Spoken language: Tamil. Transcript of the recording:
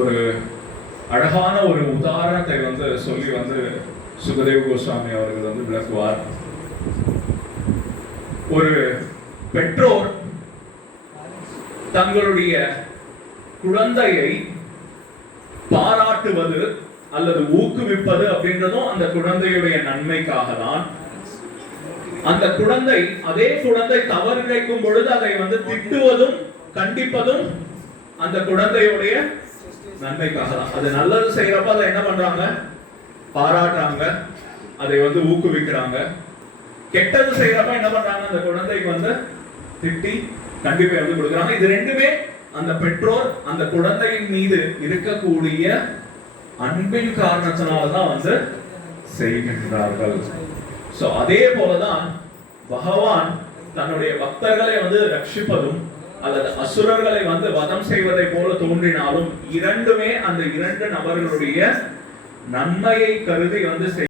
ஒரு அழகான ஒரு உதாரணத்தை சொல்லி சுகதேவ் கோஸ்வாமி அவர்கள் விளக்குவார். ஒரு பெற்றோர் தங்களுடைய குழந்தையை பாராட்டுவது அல்லது ஊக்குவிப்பது அப்படின்றதும் அந்த குழந்தையுடைய நன்மைக்காக தான். அந்த குழந்தை அதே குழந்தை தவறு இழைக்கும் பொழுது அதை திட்டுவதும் கண்டிப்பதும் அந்த குழந்தையுடைய நன்மைக்காக தான். அது நல்லது செய்யறப்ப அதை என்ன பண்றாங்க? பாராட்டுறாங்க, அதை ஊக்குவிக்கிறாங்க. கெட்டது செய்யறப்ப என்ன பண்றாங்க? அந்த குழந்தைக்கு திட்டி கண்டிப்பை கொடுக்குறாங்க. இது ரெண்டுமே அந்த பெற்றோர் அந்த குழந்தையின் மீது இருக்கக்கூடிய அன்பின் காரணத்தினால்தான் செய்கின்றார்கள். சோ அதே போலதான் பகவான் தன்னுடைய பக்தர்களை ரட்சிப்பதும் அல்லது அசுரர்களை வதம் செய்வதை போல தோன்றினாலும் இரண்டுமே அந்த இரண்டு நபர்களுடைய நன்மையை கருதி